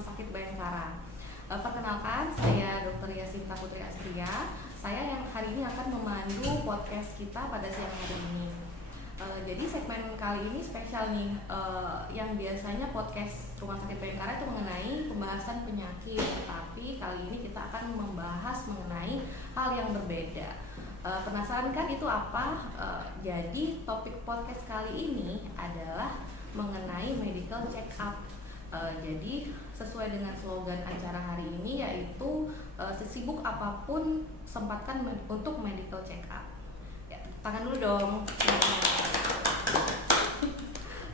Rumah Sakit Bayangkara. Perkenalkan, saya Dr. Yasinta Putri Astria. Saya yang hari ini akan memandu podcast kita pada siang hari ini. Jadi segmen kali ini spesial nih, yang biasanya podcast Rumah Sakit Bayangkara itu mengenai pembahasan penyakit, tapi kali ini kita akan membahas mengenai hal yang berbeda. Penasaran kan itu apa? Jadi topik podcast kali ini adalah mengenai medical check up. Jadi sesuai dengan slogan acara hari ini yaitu sesibuk apapun sempatkan untuk medical check up. Ya, tangan dulu dong.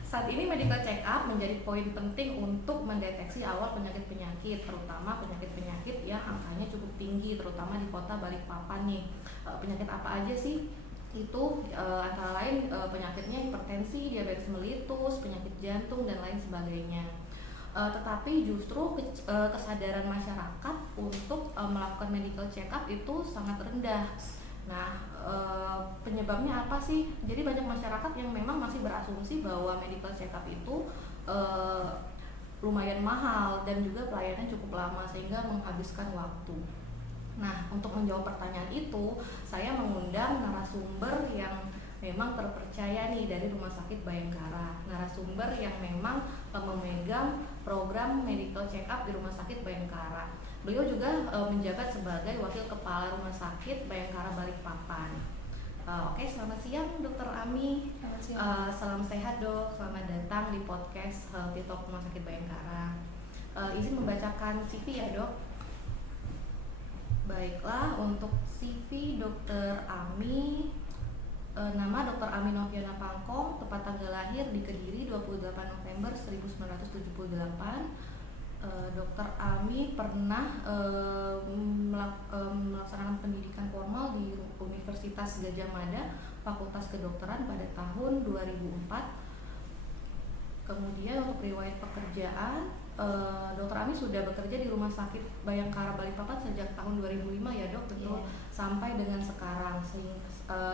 Saat ini medical check up menjadi poin penting untuk mendeteksi awal penyakit-penyakit, terutama penyakit-penyakit yang angkanya cukup tinggi, terutama di kota Balikpapan nih. Penyakit apa aja sih? Itu antara lain penyakitnya hipertensi, diabetes mellitus, penyakit jantung dan lain sebagainya. Tetapi justru kesadaran masyarakat untuk melakukan medical check up itu sangat rendah. Nah, penyebabnya apa sih? Jadi banyak masyarakat yang memang masih berasumsi bahwa medical check up itu lumayan mahal dan juga pelayanan cukup lama sehingga menghabiskan waktu. Nah, untuk menjawab pertanyaan itu, saya mengundang narasumber yang memang terpercaya nih dari Rumah Sakit Bayangkara. Narasumber yang memang memegang program medical check up di Rumah Sakit Bayangkara. Beliau juga menjabat sebagai Wakil Kepala Rumah Sakit Bayangkara Balikpapan. Oke, selamat siang Dr. Ami. Selamat siang. Salam sehat dok, selamat datang di podcast Healthy Talk Rumah Sakit Bayangkara. Izin membacakan CV ya dok. Baiklah, untuk CV Dr. Ami, nama Dr. Ami Noviana Pangkong, tepat tanggal lahir di Kediri 28 November 1978. Dr. Ami pernah melaksanakan pendidikan formal di Universitas Gadjah Mada, Fakultas Kedokteran pada tahun 2004. Kemudian untuk riwayat pekerjaan, Dr. Ami sudah bekerja di Rumah Sakit Bayangkara Balikpapan sejak tahun 2005 ya dok, betul, sampai dengan sekarang.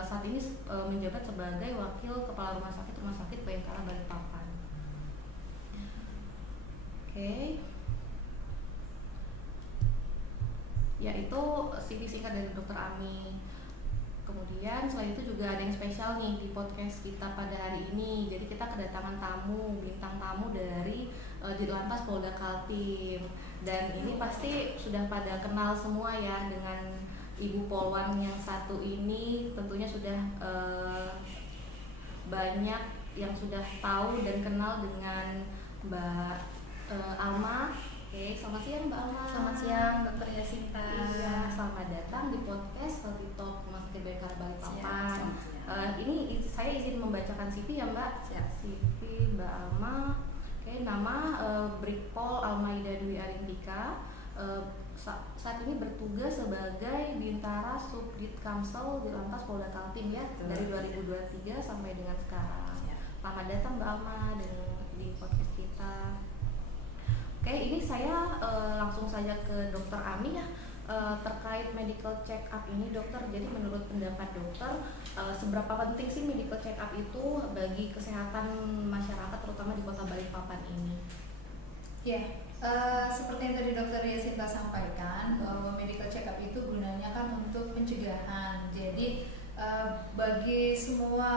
Saat ini menjabat sebagai Wakil Kepala Rumah Sakit Bayangkara Balikpapan. Oke. Ya, itu CV singkat dari Dr. Ami. Kemudian selain itu juga ada yang spesial nih di podcast kita pada hari ini. Jadi kita kedatangan bintang tamu dari Ditlantas Polda Kaltim. Dan ini pasti sudah pada kenal semua ya dengan Ibu Polwan yang satu ini. Tentunya sudah banyak yang sudah tahu dan kenal dengan Mbak Alma. Oke, selamat siang Mbak Alma. Selamat siang Dr. Yasinta. Iya, selamat datang di podcast Healthy Talk Rumah Sakit Bayangkara Balikpapan. Ini saya izin membacakan CV ya Mbak. Siap. CV Mbak Alma. Oke, nama Brigpol Almaida Dwi Arintika. Saat ini bertugas sebagai Bintara Subdit Kamsel Ditlantas Polda Kaltim ya. Betul. Dari 2023 sampai dengan sekarang. Siap. Selamat datang Mbak Alma di podcast kita. Oke, ini saya langsung saja ke Dr. Ami ya, terkait medical check up ini dokter. Jadi menurut pendapat dokter, seberapa penting sih medical check up itu bagi kesehatan masyarakat terutama di Kota Balikpapan ini? Ya, seperti yang tadi Dr. Yasinta sampaikan bahwa medical check up itu gunanya kan untuk pencegahan. Jadi bagi semua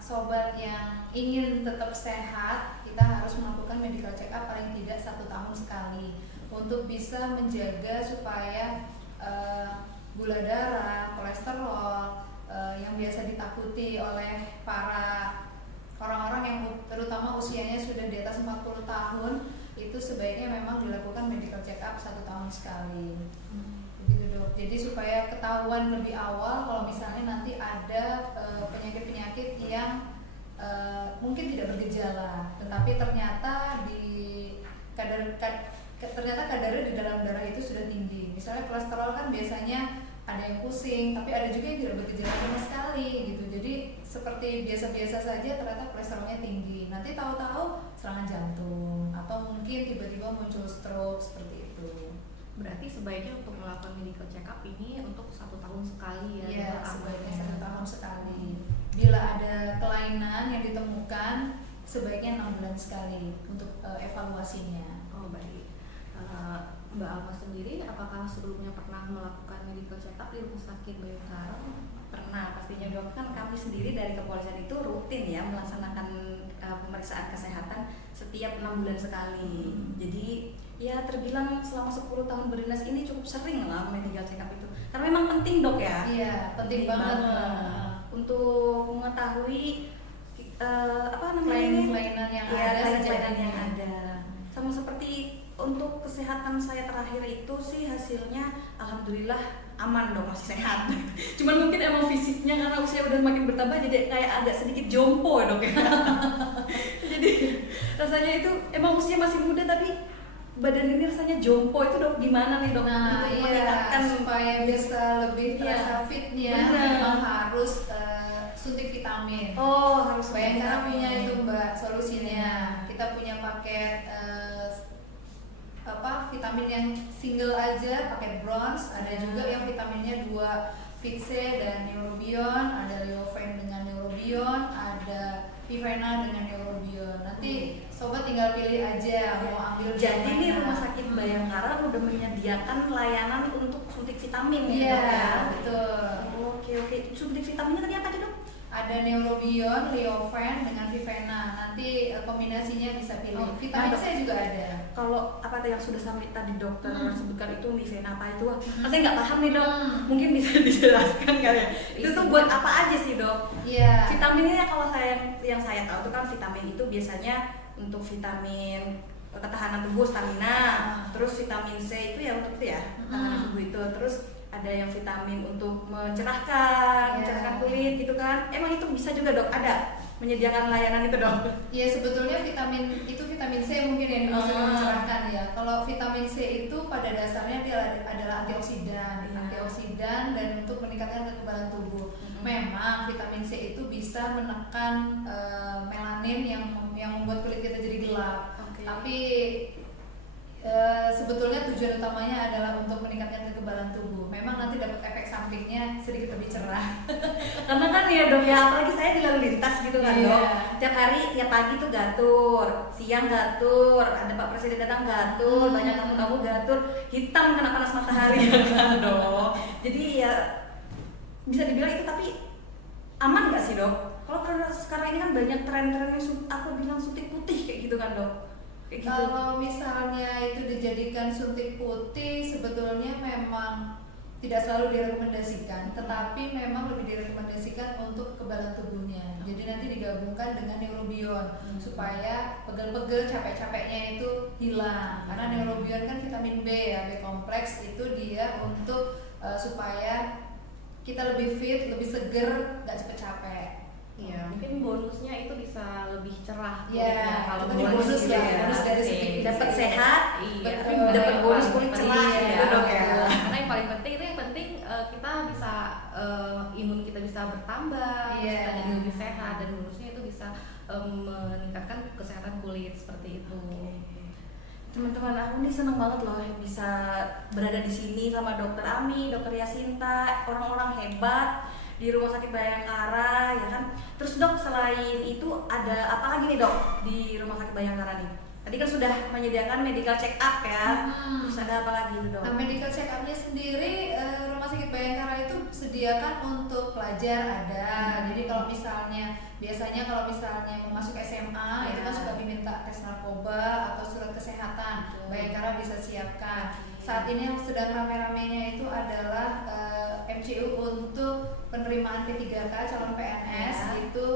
sobat yang ingin tetap sehat, kita harus melakukan medical check up paling tidak 1 tahun sekali untuk bisa menjaga supaya gula darah, kolesterol yang biasa ditakuti oleh para orang-orang yang terutama usianya sudah di atas 40 tahun itu sebaiknya memang dilakukan medical check up 1 tahun sekali. Begitu dok. Jadi supaya ketahuan lebih awal kalau misalnya nanti ada penyakit-penyakit yang mungkin tidak bergejala, tetapi ternyata kadarnya di dalam darah itu sudah tinggi. Misalnya kolesterol kan biasanya ada yang pusing, tapi ada juga yang tidak bergejala sama sekali gitu. Jadi seperti biasa-biasa saja ternyata kolesterolnya tinggi. Nanti tahu-tahu serangan jantung atau mungkin tiba-tiba muncul stroke seperti itu. Berarti sebaiknya untuk melakukan medical check up ini untuk 1 tahun sekali ya? Iya, sebaiknya 1 tahun sekali. Bila ada kelainan yang ditemukan, sebaiknya 6 bulan sekali untuk evaluasinya. Oh baik. Mbak Alma sendiri, apakah sebelumnya pernah melakukan medical check up di Rumah Sakit Bayangkara? Pernah, pastinya dok. Kan kami sendiri dari kepolisian itu rutin ya melaksanakan pemeriksaan kesehatan setiap 6 bulan sekali. Jadi ya terbilang selama 10 tahun berdinas ini cukup sering lah medical check up itu. Karena memang penting dok ya. Iya, penting banget. Untuk mengetahui kelainan yang ada, kelainan yang ada. Sama seperti untuk kesehatan saya terakhir itu sih hasilnya alhamdulillah aman dong, masih sehat. Cuman mungkin emang fisiknya karena usia udah makin bertambah jadi kayak agak sedikit jompo dok ya. Jadi rasanya itu emang usia masih muda tapi badan ini rasanya jompo itu dok, gimana nih dok? Nah untuk iya, meningkatkan supaya bisa lebih terasa fitnya memang harus suntik vitamin. Oh, harus Bayangkara punya itu Mbak solusinya. Kita punya paket vitamin yang single aja, paket bronze. Ada juga yang vitaminnya 2, Fit C dan Neurobion. Ada Leofen dengan Neurobion, ada Vivena dengan Neurobion. Nanti sobat tinggal pilih aja mau ambil. Jadi nih Rumah Sakit Bayangkara udah menyediakan layanan untuk suntik vitamin ya dok ya? Betul. Oke. Suntik vitaminnya tadi apa aja dok? Ada Neurobion, Leofen dengan Vivena. Nanti kombinasinya bisa pilih. Vitamin C juga ada. Kalau apa yang sudah sampai tadi dokter sebutkan itu Vivena apa itu? Saya nggak paham nih dok. Mungkin bisa dijelaskan kali ya. Itu tuh buat apa aja sih dok? Iya. Vitaminnya kalau yang saya tahu tuh kan vitamin itu biasanya untuk vitamin ketahanan tubuh, stamina. Terus vitamin C itu ya untuk itu ya ketahanan tubuh itu. Terus ada yang vitamin untuk mencerahkan kulit gitu kan. Emang itu bisa juga dok? Ada menyediakan layanan itu dok? Iya sebetulnya vitamin C mungkin yang dimaksud mencerahkan ya. Kalau vitamin C itu pada dasarnya dia adalah antioksidan dan untuk meningkatkan kekebalan tubuh. Memang vitamin C itu bisa menekan melanin yang membuat kulit kita jadi gelap. Tapi sebetulnya tujuan utamanya adalah untuk meningkatkan kekebalan tubuh. Memang nanti dapat efek sampingnya sedikit lebih cerah. Karena kan ya dok ya, apalagi saya di lalu lintas gitu kan dok. Tiap hari, tiap pagi tuh gatur, siang gatur, ada Pak Presiden datang gatur, banyak tamu-tamu gatur, hitam kena panas matahari ya kan dok. Jadi ya bisa dibilang itu, tapi aman nggak sih dok? Kalau karena sekarang ini kan banyak tren-tren yang aku bilang suntik putih kayak gitu kan dok. Gitu. Kalau misalnya itu dijadikan suntik putih, sebetulnya memang tidak selalu direkomendasikan, tetapi memang lebih direkomendasikan untuk kekebalan tubuhnya. Jadi nanti digabungkan dengan Neurobion supaya pegel-pegel capek-capeknya itu hilang. Karena Neurobion kan vitamin B ya, B kompleks itu dia untuk supaya kita lebih fit, lebih seger, nggak cepet capek. Iya, mungkin bonusnya itu bisa lebih cerah. Iya, kalau itu bonus ya, bonus dari segi dapat sehat, dapat bonus kulit cerah gitu dok ya. Karena yang paling penting kita bisa imun kita bisa bertambah, kita jadi lebih sehat, dan bonusnya itu bisa meningkatkan kesehatan kulit seperti itu. Teman-teman, aku nih seneng banget loh bisa berada di sini sama Dokter Ami, Dokter Yasinta, orang-orang hebat di Rumah Sakit Bayangkara ya kan. Terus dok, selain itu ada apa lagi nih dok di Rumah Sakit Bayangkara nih? Tadi kan sudah menyediakan medical check up ya. Terus ada apa lagi dok? Nah, medical check up-nya sendiri Rumah Sakit Bayangkara itu sediakan untuk pelajar ada. Jadi kalau misalnya biasanya mau masuk SMA itu kan suka diminta tes narkoba atau surat kesehatan. Bayangkara bisa siapkan. Saat ini yang sedang rame-ramenya itu adalah MCU untuk penerimaan P3K calon PNS itu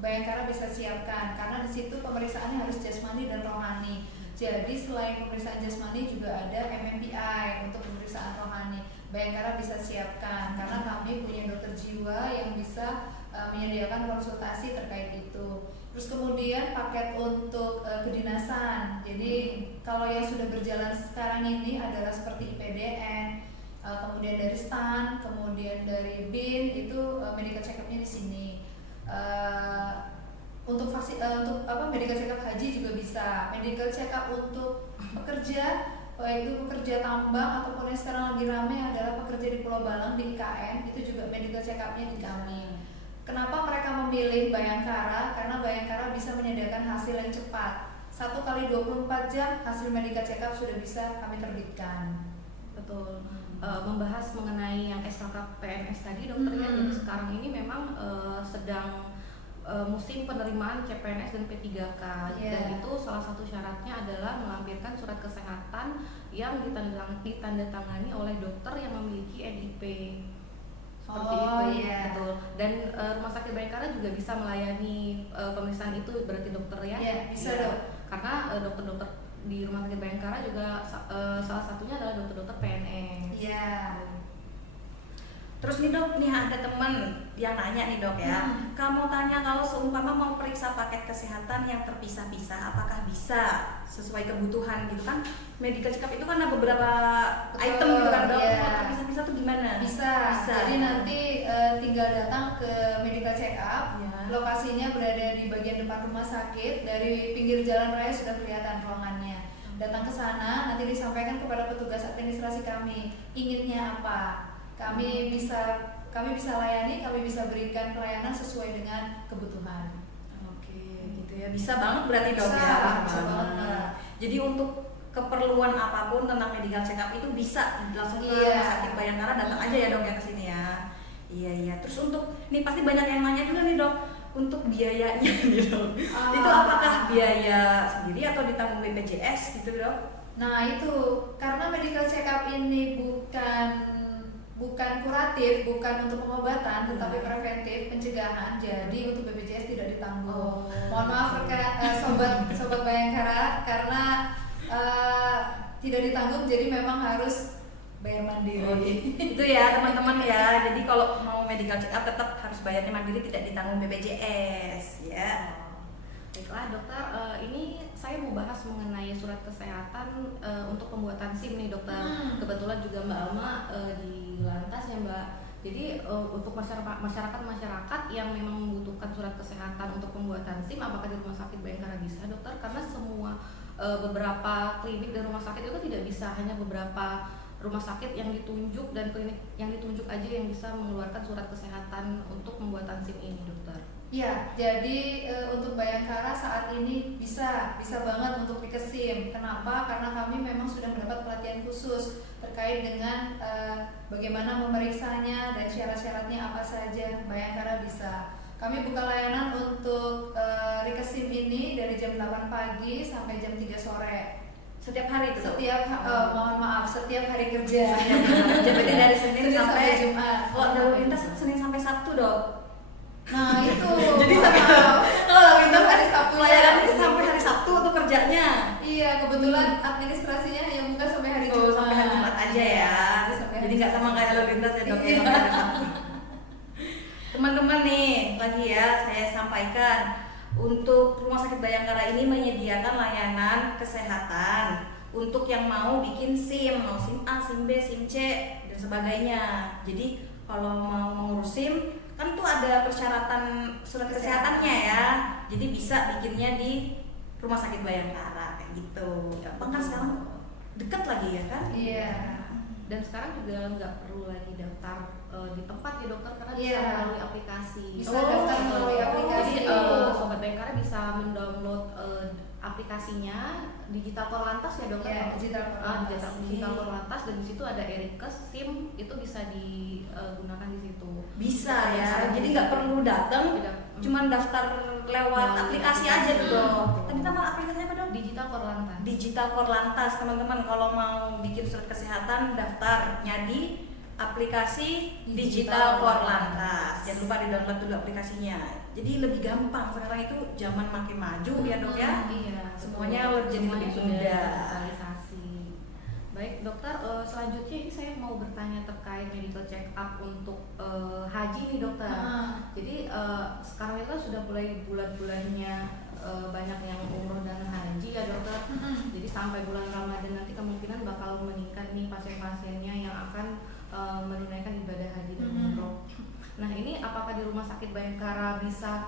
Bayangkara bisa siapkan karena di situ pemeriksaannya harus jasmani dan rohani. Jadi selain pemeriksaan jasmani juga ada MMPI untuk pemeriksaan rohani. Bayangkara bisa siapkan karena kami punya dokter jiwa yang bisa menyediakan konsultasi terkait itu. Terus kemudian paket untuk kedinasan. Jadi kalau yang sudah berjalan sekarang ini adalah seperti IPDN, kemudian dari STAN, kemudian dari BIN itu medical check up-nya di sini. Untuk medical check up haji juga bisa. Medical check up untuk pekerja, baik itu pekerja tambang ataupun yang sekarang lagi ramai adalah pekerja di Pulau Balang di IKN, itu juga medical check up-nya di kami. Kenapa mereka memilih Bayangkara? Karena Bayangkara bisa menyediakan hasil yang cepat. 1 kali 24 jam hasil medical check up sudah bisa kami terbitkan. Betul. Membahas mengenai yang SKK PNS tadi dokter ya, jadi sekarang ini memang sedang musim penerimaan CPNS dan P3K dan itu salah satu syaratnya adalah melampirkan surat kesehatan yang ditandatangani oleh dokter yang memiliki NIP seperti itu. Betul. Dan Rumah Sakit Bayangkara juga bisa melayani pemeriksaan itu berarti dokter ya? Bisa dok. Karena dokter-dokter di Rumah Sakit Bayangkara juga salah satunya adalah dokter-dokter PNS. Iya. Terus nih dok, nih ada teman yang nanya nih dok ya, kamu tanya kalau seumpama mau periksa paket kesehatan yang terpisah-pisah, apakah bisa sesuai kebutuhan gitu kan? Medical check up itu kan ada beberapa item gitu kan dok, kalau terpisah-pisah tuh gimana? Bisa. Jadi nanti tinggal datang ke medical check up, lokasinya berada di bagian depan rumah sakit, dari pinggir jalan raya sudah kelihatan ruangannya. Datang ke sana, nanti disampaikan kepada petugas administrasi kami, inginnya apa. Kami bisa layani, kami bisa berikan pelayanan sesuai dengan kebutuhan. Oke, gitu ya. Bisa banget berarti dok Bisa, ya. bisa banget. Jadi untuk keperluan apapun tentang medical check up itu bisa langsung ke Rumah Sakit Bayangkara, datang aja ya dok ya ke sini ya. Iya. Terus untuk nih pasti banyak yang nanya juga nih dok, untuk biayanya nih dok. Itu apakah biaya sendiri atau ditanggung BPJS gitu dok? Nah itu karena medical check up ini bukan kuratif, bukan untuk pengobatan, tetapi preventif, pencegahan. Jadi untuk BPJS tidak ditanggung. Mohon maaf sobat Bayangkara karena tidak ditanggung, jadi memang harus bayar mandiri. Itu ya teman-teman ya. Jadi kalau mau medical check up tetap harus bayarnya mandiri, tidak ditanggung BPJS ya. Baiklah dokter, ini saya mau bahas mengenai surat kesehatan untuk pembuatan SIM nih dokter. Kebetulan juga Mbak Alma di Lantas ya Mbak. Jadi untuk masyarakat yang memang membutuhkan surat kesehatan untuk pembuatan SIM, apakah di Rumah Sakit Bayangkara bisa dokter? Karena semua beberapa klinik dan rumah sakit itu tidak bisa, hanya beberapa rumah sakit yang ditunjuk dan klinik yang ditunjuk aja yang bisa mengeluarkan surat kesehatan untuk pembuatan SIM ini dokter. Ya, jadi untuk Bayangkara saat ini bisa banget untuk SIM. Kenapa? Karena kami memang sudah mendapat pelatihan khusus terkait dengan bagaimana memeriksanya dan syarat-syaratnya apa saja. Bayangkara bisa. Kami buka layanan untuk SIM ini dari jam 8 pagi sampai jam 3 sore. Setiap hari itu? Mohon maaf, setiap hari kerja. Jadi dari Senin sampai Jumat. Kalau lalu lintas Senin sampai Sabtu dok? Nah itu. Jadi kalau lalu lintas hari Sabtu layanan ini sampai hari Sabtu tuh kerjanya? Iya, kebetulan administrasinya hanya buka sampai hari Jumat. Sampai hari Jumat aja ya. Jadi nggak sama kayak lalu lintas ya dok ya. Teman-teman nih, lagi ya saya sampaikan, untuk Rumah Sakit Bayangkara ini menyediakan layanan kesehatan untuk yang mau bikin SIM, mau SIM A, SIM B, SIM C dan sebagainya. Jadi kalau mau mengurus SIM kan tuh ada persyaratan surat kesehatannya ya. Jadi bisa bikinnya di Rumah Sakit Bayangkara kayak gitu. Gampang kan sekarang, dekat lagi ya kan? Iya. Dan sekarang juga nggak perlu lagi daftar di tempat ya dokter, karena bisa melalui aplikasi. Bisa daftar melalui aplikasi. Jadi sobat Bayangkara bisa mendownload aplikasinya Digital Korlantas ya dokter. Digital Korlantas, dan di situ ada Erikes SIM, itu bisa digunakan di situ. Bisa ya. Jadi nggak perlu datang, cuman daftar lewat aplikasi aja tuh dok. Tadi nama aplikasinya apa dok? Digital Korlantas. Digital Korlantas teman-teman, kalau mau bikin surat kesehatan daftarnya di aplikasi Digital Korlantas. Jangan lupa di-download dulu aplikasinya. Jadi lebih gampang, sekarang itu zaman makin maju ya dok ya. Iya. Semuanya jadi lebih mudah. Digitalisasi. Baik dokter, selanjutnya ini saya mau bertanya terkait medical check up untuk haji nih dokter. Jadi sekarang itu sudah mulai bulan-bulannya banyak yang umroh dan haji ya dokter. Jadi sampai bulan Ramadan nanti kemungkinan bakal meningkat nih pasien-pasiennya yang akan menunaikan ibadah haji dan umroh. Nah ini apakah di Rumah Sakit Bayangkara bisa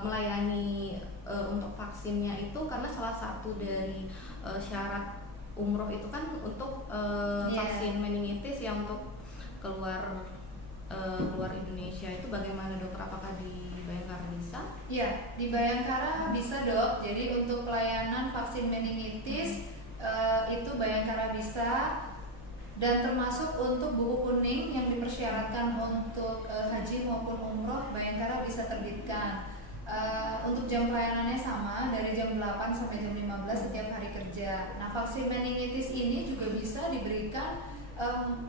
melayani untuk vaksinnya itu, karena salah satu dari syarat umroh itu kan untuk vaksin meningitis yang untuk keluar Indonesia itu bagaimana dokter, apakah di Bayangkara bisa? Iya, di Bayangkara bisa dok. Jadi untuk pelayanan vaksin meningitis itu Bayangkara bisa, dan termasuk untuk buku kuning yang dipersyaratkan untuk haji maupun umroh Bayangkara bisa terbitkan. Untuk jam pelayanannya sama dari jam 8 sampai jam 15 setiap hari kerja. Nah, vaksin meningitis ini juga bisa diberikan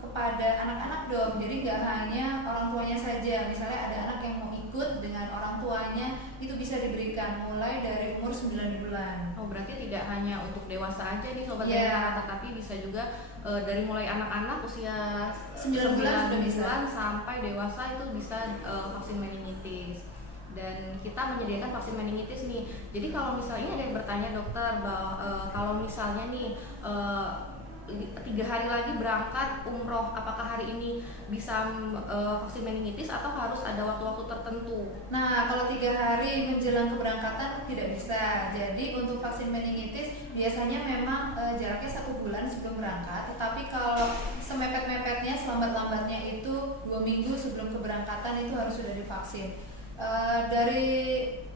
kepada anak-anak dong. Jadi nggak hanya orang tuanya saja. Misalnya ada anak yang mau ikut dengan orang tuanya, itu bisa diberikan mulai dari umur 9 bulan. Oh, berarti tidak hanya untuk dewasa aja nih Sobat Iya. Bayangkara, tetapi bisa juga dari mulai anak-anak usia 9 bulan sudah bisa. sampai dewasa itu bisa vaksin meningitis. Dan kita menyediakan vaksin meningitis nih. Jadi kalau misalnya ada yang bertanya dokter bahwa kalau misalnya nih 3 hari lagi berangkat umroh, apakah hari ini bisa vaksin meningitis atau harus ada waktu-waktu tertentu? Nah, kalau 3 hari menjelang keberangkatan tidak bisa. Jadi untuk vaksin meningitis biasanya memang jaraknya 1 bulan sebelum berangkat. Tetapi kalau semepet-mepetnya, selambat-lambatnya itu 2 minggu sebelum keberangkatan itu harus sudah divaksin.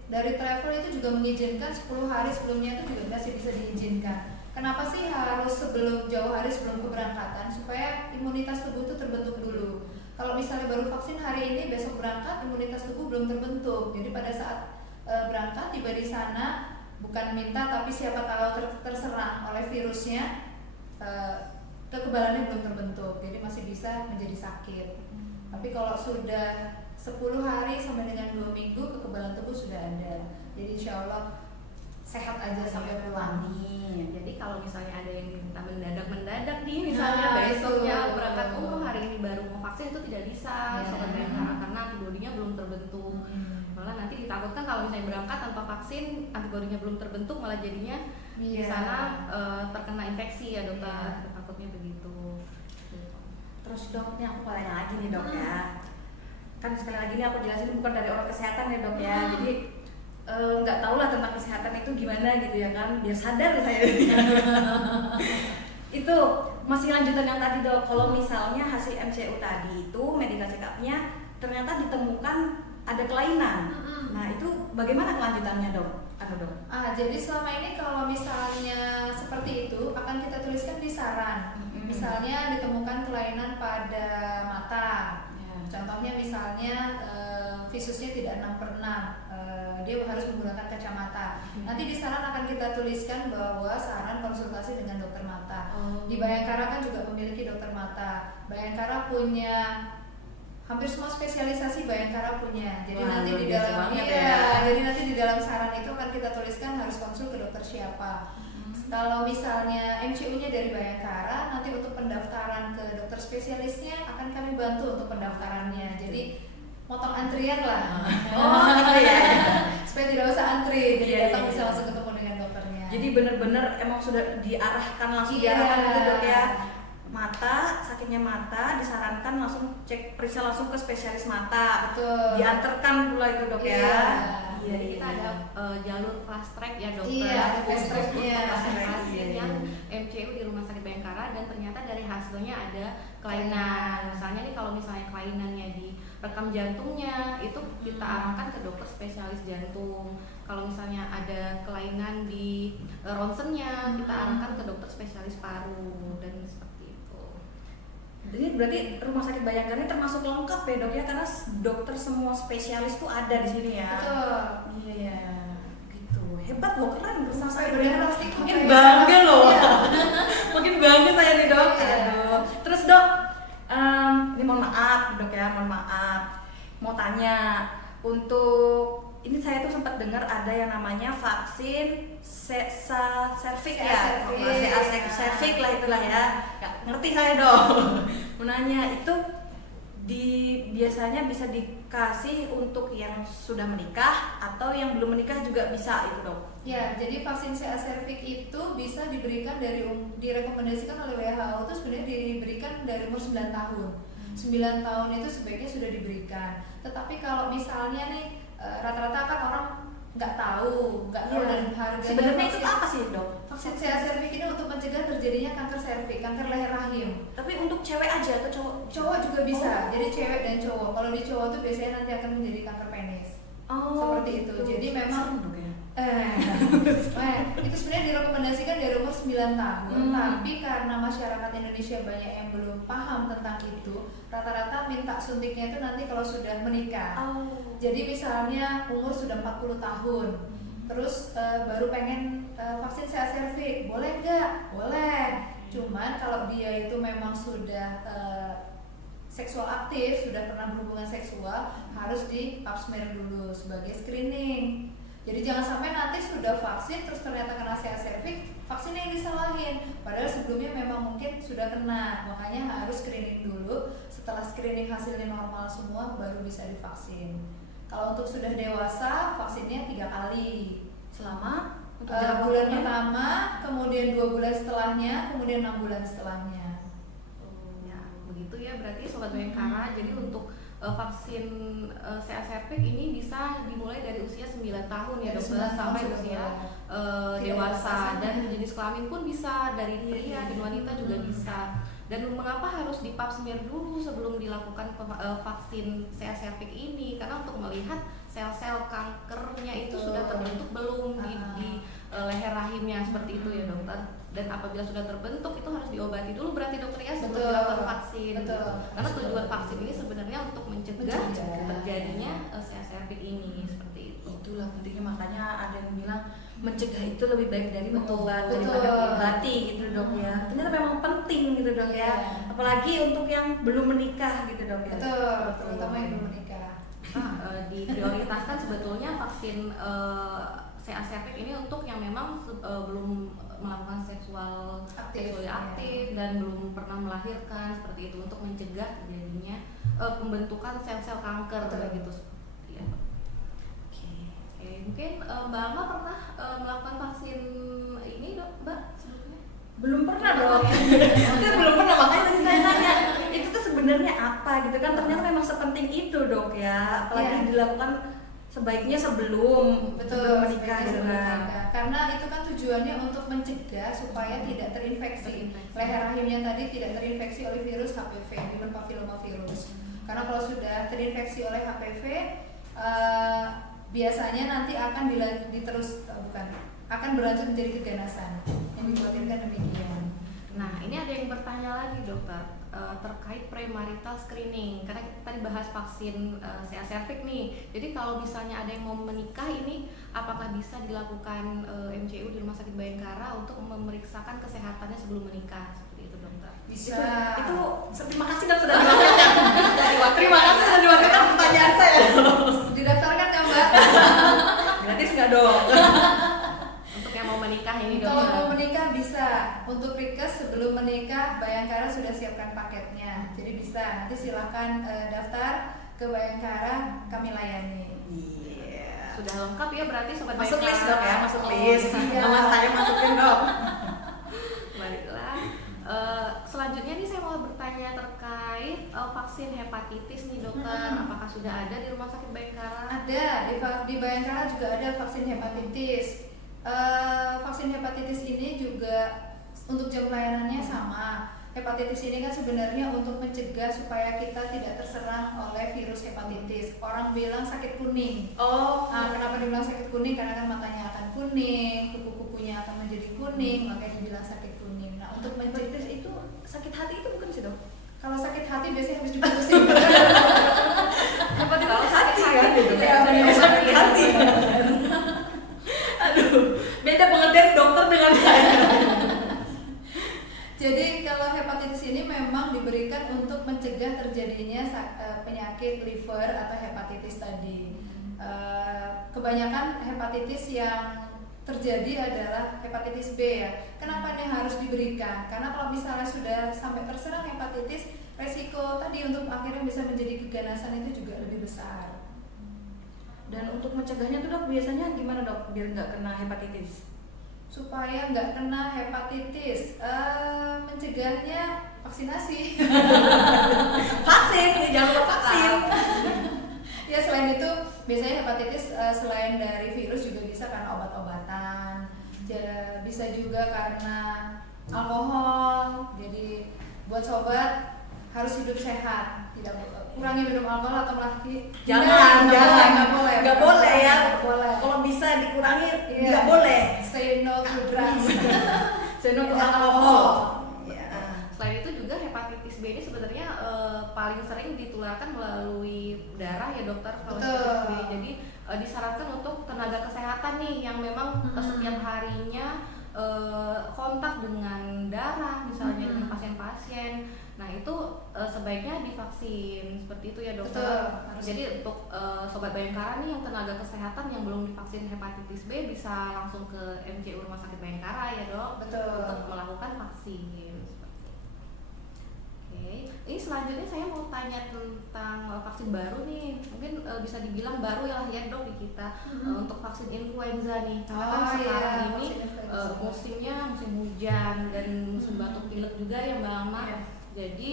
Dari travel itu juga mengizinkan 10 hari sebelumnya itu juga masih bisa diizinkan. Kenapa sih harus jauh hari sebelum keberangkatan? Supaya imunitas tubuh itu terbentuk dulu. Kalau misalnya baru vaksin hari ini, besok berangkat, imunitas tubuh belum terbentuk. Jadi pada saat berangkat, tiba di sana, bukan minta tapi siapa tahu terserang oleh virusnya, kekebalannya belum terbentuk. Jadi masih bisa menjadi sakit. Tapi kalau sudah 10 hari sampai dengan 2 minggu, kekebalan tubuh sudah ada. Jadi insya Allah sehat aja sampai pulang. Jadi kalau misalnya ada yang minta mendadak nih, misalnya besoknya berangkat umroh, hari ini baru mau vaksin, itu tidak bisa Sobat Bayangkara, karena antibodinya belum terbentuk. Malah nanti ditakutkan kalau misalnya berangkat tanpa vaksin, antibodinya belum terbentuk, malah jadinya di sana terkena infeksi ya dokter. Takutnya begitu. Terus dok, ini aku tanya lagi nih dok ya. Kan sekali lagi ini aku jelasin bukan dari orang kesehatan ya dok ya. Jadi nggak tahu lah tentang kesehatan itu gimana gitu ya kan, biar sadar saya. Itu masih lanjutan yang tadi dok, kalau misalnya hasil MCU tadi itu medical check up-nya ternyata ditemukan ada kelainan. Nah itu bagaimana kelanjutannya dok? Jadi selama ini kalau misalnya seperti itu akan kita tuliskan di saran. Misalnya ditemukan kelainan pada mata. Contohnya misalnya visusnya tidak 6/6, dia harus menggunakan kacamata. Nanti di saran akan kita tuliskan bahwa saran konsultasi dengan dokter mata. Di Bayangkara kan juga memiliki dokter mata. Bayangkara punya hampir semua spesialisasi, Bayangkara punya. Jadi nanti di dalam jadi nanti di dalam saran itu akan kita tuliskan harus konsul ke dokter siapa. Kalau misalnya MCU-nya dari Bayangkara, nanti untuk pendaftaran ke dokter spesialisnya akan kami bantu untuk pendaftarannya. Jadi motong antrian lah. Supaya tidak usah antri, jadi datang bisa langsung ketemu dengan dokternya. Jadi benar-benar emang sudah diarahkan langsung diarahkan itu dok ya. Mata, sakitnya mata disarankan langsung periksa langsung ke spesialis mata. Betul. Diantarkan pula itu dok ya. Jadi kita ada jalur fast track ya dokter. Iya, fast track-nya. Pasien yang MCU di Rumah Sakit Bayangkara dan ternyata dari hasilnya ada kelainan. Misalnya nih kalau misalnya kelainannya di rekam jantungnya, itu kita arahkan ke dokter spesialis jantung. Kalau misalnya ada kelainan di ronsennya, kita arahkan ke dokter spesialis paru dan seperti itu. Jadi berarti Rumah Sakit Bayangkara ini termasuk lengkap ya dok ya, karena dokter semua spesialis tuh ada di sini ya. Betul. Iya, gitu. Hebat loh, keren Rumah Sakit benar Bayangkara. pasti Makin kayak- bangga loh. Iya. Makin bangga saya nih dok. Iya. Aduh. Terus dok, ini mohon maaf dok ya, mohon maaf. Mau tanya, untuk ini saya tuh sempat dengar ada yang namanya vaksin CA cervix ya, CA cervix lah itulah ya. Nggak ngerti saya dong. Menanya itu biasanya bisa dikasih untuk yang sudah menikah atau yang belum menikah juga bisa itu dok? Ya, jadi vaksin CA cervix itu bisa diberikan direkomendasikan oleh WHO itu sebenarnya diberikan dari umur 9 tahun. 9 tahun itu sebaiknya sudah diberikan. Tetapi kalau misalnya nih rata-rata kan orang nggak tahu dan harganya. Sebenarnya itu apa sih dok? Vaksin CA cervix ini untuk mencegah terjadinya kanker serviks, kanker leher rahim. Tapi untuk cewek aja atau cowok? Cowok juga bisa. Jadi cewek dan cowok. Kalau di cowok tuh biasanya nanti akan menjadi kanker penis. seperti itu. gitu. Jadi memang Serem dok ya. itu sebenarnya direkomendasikan dari umur 9 tahun, tapi karena masyarakat Indonesia banyak yang belum paham tentang itu, rata-rata minta suntiknya itu nanti kalau sudah menikah. Jadi misalnya umur sudah 40 tahun, terus baru pengen vaksin CA cervix, boleh nggak? Boleh. Cuman kalau dia itu memang sudah seksual aktif, sudah pernah berhubungan seksual, harus di pap smear dulu sebagai screening. Jadi jangan sampai nanti sudah vaksin terus ternyata kena CA cervix, vaksinnya yang disalahin. Padahal sebelumnya memang mungkin sudah kena, makanya harus screening dulu. Setelah screening hasilnya normal semua, baru bisa divaksin. Kalau untuk sudah dewasa, vaksinnya 3 kali. Selama Bulan pertama, kemudian 2 bulan setelahnya, kemudian 6 bulan setelahnya. Ya, begitu ya berarti Sobat Bayangkara. Jadi untuk vaksin CA cervix ini bisa dimulai dari usia 9 tahun ya dokter, sampai usia dewasa, dan jenis kelamin pun bisa, dari pria dan wanita juga bisa. Dan mengapa harus di pap smear dulu sebelum dilakukan vaksin CA cervix ini? Karena untuk melihat sel-sel kankernya itu sudah terbentuk belum di leher rahimnya, seperti itu ya dokter. Dan apabila sudah terbentuk itu harus diobati dulu berarti dokter ya sebelum dilakukan vaksin. Karena tujuan vaksin ini sebenarnya untuk mencegah terjadinya CA cervix ini, seperti itu. Itulah pentingnya, makanya ada yang bilang mencegah itu lebih baik dari obat daripada mengobati gitu dok ya. Ternyata memang penting gitu dok ya. Apalagi untuk yang belum menikah gitu dok ya. Betul, terutama yang belum menikah. Diprioritaskan sebetulnya vaksin CA cervix ini untuk yang memang belum melakukan seksual aktif dan belum pernah melahirkan, seperti itu, untuk mencegah terjadinya pembentukan sel-sel kanker gitu. Ya. Oke, mungkin Mbak Alma pernah melakukan vaksin ini dok, Mbak, sebelumnya? Belum pernah dok. Itu belum pernah, makanya tadi saya tanya itu tuh sebenarnya apa gitu kan. Ternyata memang sepenting itu dok ya, apalagi dilakukan sebaiknya sebelum menikah gitu kan. Karena itu kan tujuannya untuk mencegah supaya tidak terinfeksi. Leher rahimnya tadi tidak terinfeksi oleh virus HPV, human papillomavirus. Karena kalau sudah terinfeksi oleh HPV, biasanya nanti akan akan berlanjut menjadi keganasan. Yang dikhawatirkan demikian. Nah, ini ada yang bertanya lagi dokter terkait premarital screening, karena kita tadi bahas vaksin CA cervix nih. Jadi kalau misalnya ada yang mau menikah ini, apakah bisa dilakukan MCU di Rumah Sakit Bayangkara untuk memeriksakan kesehatannya sebelum menikah, seperti itu dokter? Bisa. Itu terima kasih dok sudah diwakilkan. Terima kasih sudah diwakilkan pertanyaan saya. Didaftarkan kan Mbak? Gratis nggak dok? Untuk yang mau menikah ini dokter. Kalau mau menikah bisa. Untuk Rikes sebelum menikah Bayangkara sudah siapkan paketnya. Jadi bisa. Nanti silahkan daftar ke Bayangkara, kami layani. Iya. Sudah lengkap ya berarti Sobat Masuk Bayangkara. list dok ya, masuk list. Iya. Nama saya masukin dok. Baiklah. Selanjutnya nih saya mau bertanya terkait vaksin hepatitis nih dokter. Apakah sudah ada di Rumah Sakit Bayangkara? Ada, di Bayangkara juga ada vaksin hepatitis. Vaksin hepatitis ini juga untuk jam pelayanannya sama. Hepatitis ini kan sebenarnya untuk mencegah supaya kita tidak terserang oleh virus hepatitis. Orang bilang sakit kuning. Kenapa dibilang sakit kuning? Karena kan matanya akan kuning, kuku-kukunya akan menjadi kuning, makanya dibilang sakit kuning. Nah, untuk mencegah itu sakit hati itu bukan sih dok? kalau sakit hati biasanya habis diputusin. Hepatitis Kalau hati sakit kan? hati gitu Iya, kan? sakit hati. Aduh, beda pengertian dokter dengan saya. Jadi kalau hepatitis ini memang diberikan untuk mencegah terjadinya penyakit liver atau hepatitis tadi. Kebanyakan hepatitis yang terjadi adalah hepatitis B ya. Kenapa ini harus diberikan? Karena kalau misalnya sudah sampai terserang hepatitis, resiko tadi untuk akhirnya bisa menjadi keganasan itu juga lebih besar. Dan untuk mencegahnya tuh dok biasanya gimana dok biar nggak kena hepatitis? Supaya nggak kena hepatitis, mencegahnya vaksinasi. Vaksin, jangan lupa vaksin. Ya selain itu biasanya hepatitis selain dari virus juga bisa karena obat-obatan, bisa juga karena alkohol. Jadi buat sobat harus hidup sehat, tidak kurangi minum alkohol atau lagi Jangan, nggak boleh nggak boleh ya. nggak boleh. Kalau bisa dikurangi, Iya. nggak boleh. Say no to drugs. Seno ke Ya, alkohol. Ya. Selain itu juga hepatitis B ini sebenarnya paling sering ditularkan melalui darah ya dokter kalau Betul. hepatitis B. Jadi disarankan untuk tenaga kesehatan nih yang memang setiap harinya kontak dengan darah misalnya dengan pasien-pasien. Nah itu sebaiknya divaksin seperti itu ya dokter. Betul, harus. Jadi untuk sobat Bayangkara nih yang tenaga kesehatan yang belum divaksin hepatitis B bisa langsung ke MCU Rumah Sakit Bayangkara ya dok. Betul. Untuk melakukan vaksin. Oke, ini selanjutnya saya mau tanya tentang vaksin baru nih. Mungkin bisa dibilang baru ya dok di kita untuk vaksin influenza nih. Karena kan Oh, sekarang iya, ini vaksin influenza. musimnya musim hujan dan musim batuk pilek juga ya Mbak Alma. Iya. Jadi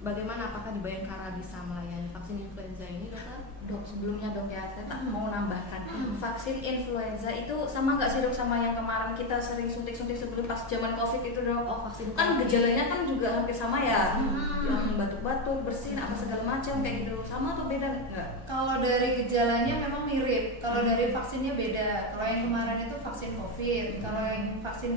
bagaimana apakah di Bayangkara bisa melayani vaksin influenza ini dokter? Dok, sebelumnya dok ya, saya tak mau nambahkan vaksin influenza itu sama nggak sih dok sama yang kemarin kita sering suntik-suntik sebelum pas zaman covid itu dok? Oh vaksin Kan COVID. gejalanya kan juga hampir sama ya, yang batuk-batuk, bersin, apa segala macam kayak gitu, sama atau beda nggak? Kalau dari gejalanya memang mirip, kalau dari vaksinnya beda. Kalau yang kemarin itu vaksin COVID, kalau yang vaksin